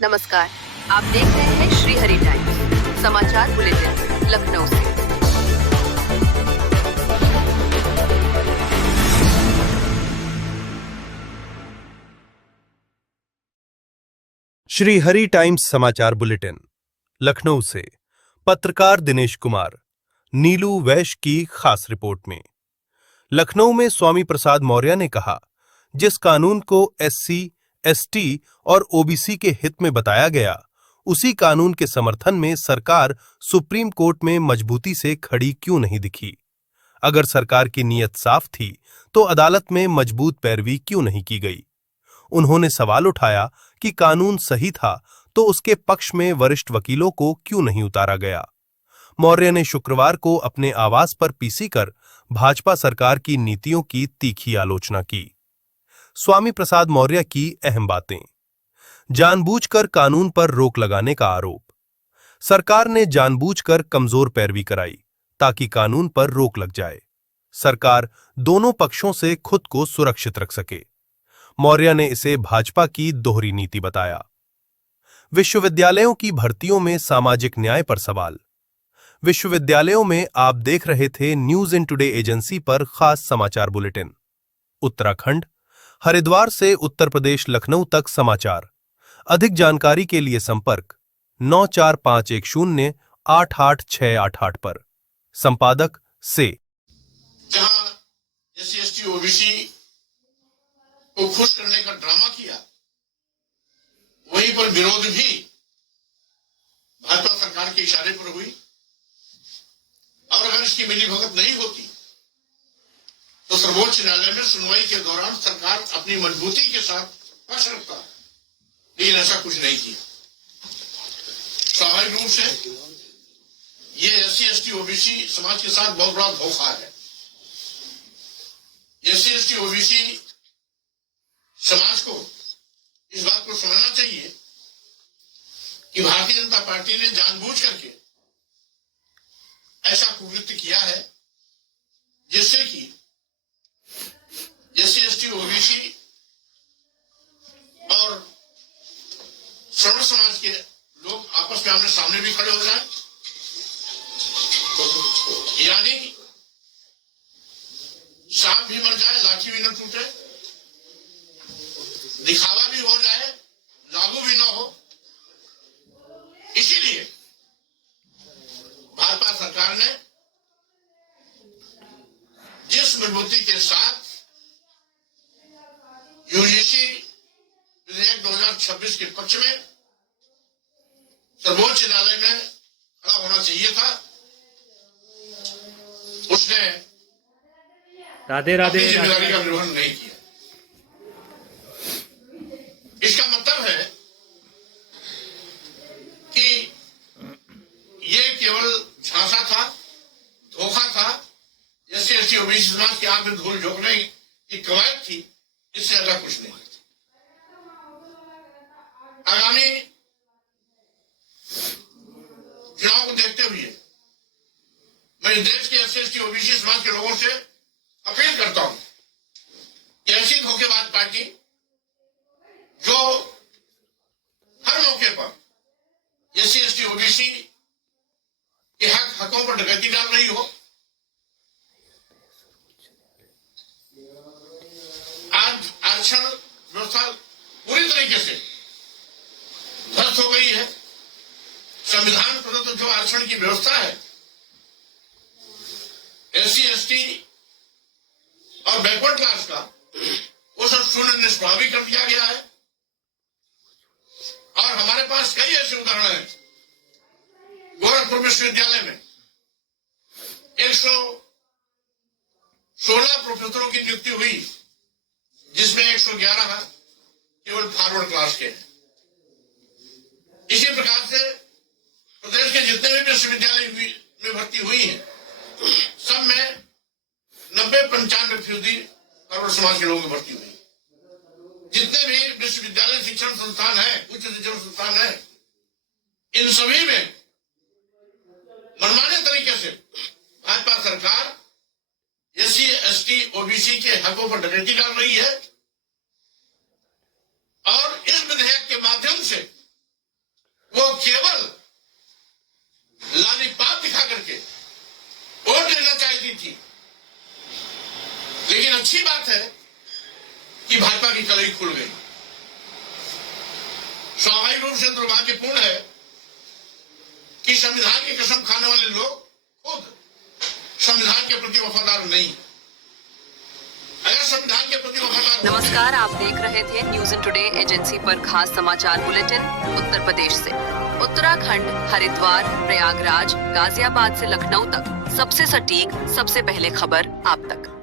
नमस्कार, आप देख रहे हैं श्री हरि टाइम्स समाचार बुलेटिन लखनऊ से। श्री हरि टाइम्स समाचार बुलेटिन लखनऊ से पत्रकार दिनेश कुमार, नीलू वैश्य की खास रिपोर्ट में। लखनऊ में स्वामी प्रसाद मौर्य ने कहा, जिस कानून को एससी, एसटी और ओबीसी के हित में बताया गया, उसी कानून के समर्थन में सरकार सुप्रीम कोर्ट में मजबूती से खड़ी क्यों नहीं दिखी? अगर सरकार की नीयत साफ थी तो अदालत में मजबूत पैरवी क्यों नहीं की गई? उन्होंने सवाल उठाया कि कानून सही था तो उसके पक्ष में वरिष्ठ वकीलों को क्यों नहीं उतारा गया? मौर्य ने शुक्रवार को अपने आवास पर पीसी कर भाजपा सरकार की नीतियों की तीखी आलोचना की। स्वामी प्रसाद मौर्य की अहम बातें। जानबूझकर कानून पर रोक लगाने का आरोप। सरकार ने जानबूझकर कमजोर पैरवी कराई ताकि कानून पर रोक लग जाए। सरकार दोनों पक्षों से खुद को सुरक्षित रख सके। मौर्य ने इसे भाजपा की दोहरी नीति बताया। विश्वविद्यालयों की भर्तियों में सामाजिक न्याय पर सवाल। विश्वविद्यालयों में आप देख रहे थे न्यूज इन टुडे एजेंसी पर खास समाचार बुलेटिन। उत्तराखंड, हरिद्वार से उत्तर प्रदेश लखनऊ तक समाचार। अधिक जानकारी के लिए संपर्क 9451088688 पर। संपादक से। जहां एससी एसटी ओबीसी को खुश करने का ड्रामा किया, वहीं पर विरोध भी भाजपा सरकार के इशारे पर हुई। और अगर इसकी मिलीभगत नहीं होती तो सर्वोच्च न्यायालय में सुनवाई के दौरान सरकार अपनी मजबूती के साथ पक्ष रखता है, लेकिन ऐसा कुछ नहीं किया। स्वाभाविक रूप से ये एससी एसटी ओबीसी समाज के साथ बहुत बड़ा धोखा है। एससी एसटी ओबीसी समाज को इस बात को समझना चाहिए कि भारतीय जनता पार्टी ने जानबूझ करके ऐसा कुकृत्य किया है जिससे कि एससी एसटी ओबीसी और सर्व समाज के लोग आपस में आमने सामने भी खड़े हो जाए, यानी सांप भी मर जाए, लाठी भी न टूटे, दिखावा भी हो जाए, लागू भी ना हो। इसीलिए भाजपा सरकार ने जिस मजबूती के साथ यूजीसी विधेयक 2026 के पक्ष में सर्वोच्च न्यायालय में खड़ा होना चाहिए था, उसने राधे राधे जिम्मेदारी का निर्वहन नहीं किया। इसका मतलब है कि ये केवल झांसा था, धोखा था, एससी एसटी ओबीसी समाज के आंख में धूल झोंकने की कवायद थी, इससे ज्यादा कुछ नहीं। आगामी चुनाव को देखते हुए मैं देश के एससी एसटी ओबीसी समाज के लोगों से अपील करता हूं कि ऐसी धोखेबाज पार्टी जो हर मौके पर एससी एसटी ओबीसी के हकों पर डकैती डाल रही हो, आज आरक्षण व्यवस्था पूरी तरीके से ध्वस्त हो गई है। संविधान प्रदत्त जो आरक्षण की व्यवस्था है, एससी एसटी और बैकवर्ड क्लास का, वो सब शून्य निष्प्रभ भी कर दिया गया है। और हमारे पास कई ऐसे उदाहरण हैं। गोरखपुर विश्वविद्यालय में 116 प्रोफेसरों की नियुक्ति हुई, जिसमें 111 केवल फॉरवर्ड क्लास के हैं। इसी प्रकार से प्रदेश के जितने भी विश्वविद्यालय में भर्ती हुई हैं, सब में 90-95% फॉरवर्ड समाज के लोगों की भर्ती हुई। जितने भी विश्वविद्यालय शिक्षण संस्थान है, उच्च शिक्षण संस्थान है, इन सभी में मनमाने तरीके से भाजपा सरकार एससी एसटी ओबीसी के हकों पर डकैती डाल रही है। और इस विधेयक के माध्यम से लेकिन अच्छी बात है कि भाजपा की कलई खुल गई। स्वाभाविक रूप से दुर्भाग्यपूर्ण है कि संविधान की कसम खाने वाले लोग खुद संविधान के प्रति वफादार नहीं। अगर संविधान के प्रति वफादार नमस्कार, आप देख रहे थे न्यूज़ इन टुडे एजेंसी पर खास समाचार बुलेटिन उत्तर प्रदेश से। उत्तराखंड, हरिद्वार, प्रयागराज, गाजियाबाद से लखनऊ तक सबसे सटीक, सबसे पहले खबर आप तक।